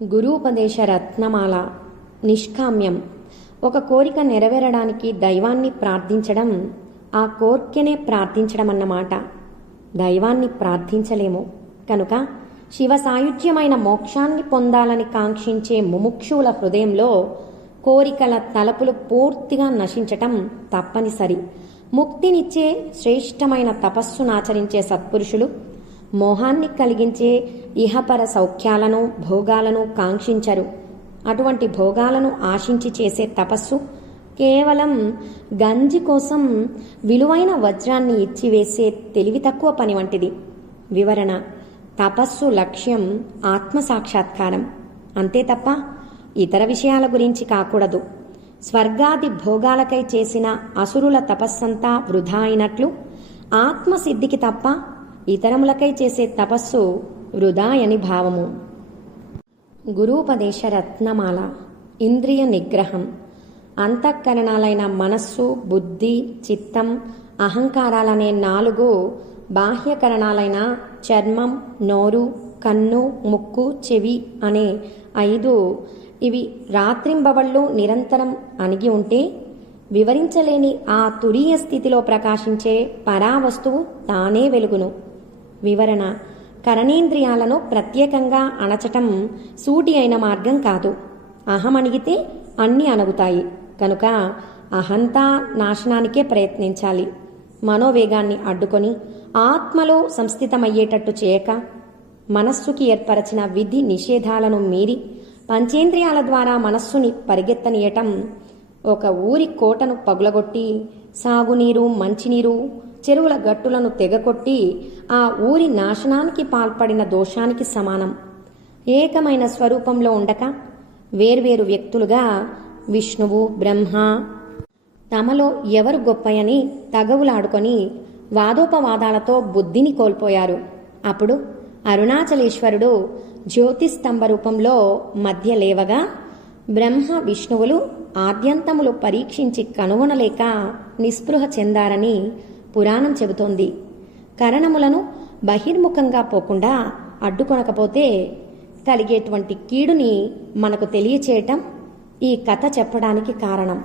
గురూపదేశ రత్నమాల. నిష్కామ్యం. ఒక కోరిక నెరవేరడానికి దైవాన్ని ప్రార్థించడం ఆ కోర్కెనే ప్రార్థించడం అన్నమాట. దైవాన్ని ప్రార్థించలేము కనుక శివ సాయుధ్యమైన మోక్షాన్ని పొందాలని కాంక్షించే ముముక్షువుల హృదయంలో కోరికల తలపులు పూర్తిగా నశించటం తప్పనిసరి. ముక్తినిచ్చే శ్రేష్టమైన తపస్సునాచరించే సత్పురుషులు మోహాన్ని కలిగించే ఇహపర సౌఖ్యాలను భోగాలను కాంక్షించరు. అటువంటి భోగాలను ఆశించి చేసే తపస్సు కేవలం గంజి కోసం విలువైన వజ్రాన్ని ఇచ్చివేసే తెలివి తక్కువ పని వంటిది. వివరణ: తపస్సు లక్ష్యం ఆత్మసాక్షాత్కారం, అంతే తప్ప ఇతర విషయాల గురించి కాకూడదు. స్వర్గాది భోగాలకై చేసిన అసురుల తపస్సంతా వృధా అయినట్లు ఆత్మసిద్ధికి తప్ప ఇతరములకై చేసే తపస్సు వృధా అని భావము. గురూపదేశ రత్నమాల. ఇంద్రియ నిగ్రహం. అంతఃకరణాలైన మనస్సు, బుద్ధి, చిత్తం, అహంకారాలనే 4 బాహ్యకరణాలైన చర్మం, నోరు, కన్ను, ముక్కు, చెవి అనే 5 ఇవి రాత్రింబవళ్ళు నిరంతరం అణిగి ఉంటే వివరించలేని ఆ తురీయ స్థితిలో ప్రకాశించే పరావస్తువు తానే వెలుగును. వివరణ: కరణేంద్రియాలను ప్రత్యేకంగా అణచటం సూటి అయిన మార్గం కాదు. అహమణిగితే అన్నీ అణగుతాయి కనుక అహంతా నాశనానికే ప్రయత్నించాలి. మనోవేగాన్ని అడ్డుకొని ఆత్మలో సంస్థితమయ్యేటట్టు చేయక మనస్సుకి ఏర్పరచిన విధి నిషేధాలను మీరి పంచేంద్రియాల ద్వారా మనస్సుని పరిగెత్తనీయటం ఒక ఊరి కోటను పగులగొట్టి సాగునీరు, మంచినీరు, చెరువుల గట్టులను తెగకొట్టి ఆ ఊరి నాశనానికి పాల్పడిన దోషానికి సమానం. ఏకమైన స్వరూపంలో ఉండక వేర్వేరు వ్యక్తులుగా విష్ణువు, బ్రహ్మ తమలో ఎవరు గొప్పయని తగవులాడుకొని వాదోపవాదాలతో బుద్ధిని కోల్పోయారు. అప్పుడు అరుణాచలేశ్వరుడు జ్యోతిస్తంభ రూపంలో మధ్య లేవగా బ్రహ్మ విష్ణువులు ఆద్యంతములు పరీక్షించి కనుగొనలేక నిస్పృహ చెందారని పురాణం చెబుతోంది. కరణములను బహిర్ముఖంగా పోకుండా అడ్డుకొనకపోతే కలిగేటువంటి కీడుని మనకు తెలియచేయటం ఈ కథ చెప్పడానికి కారణం.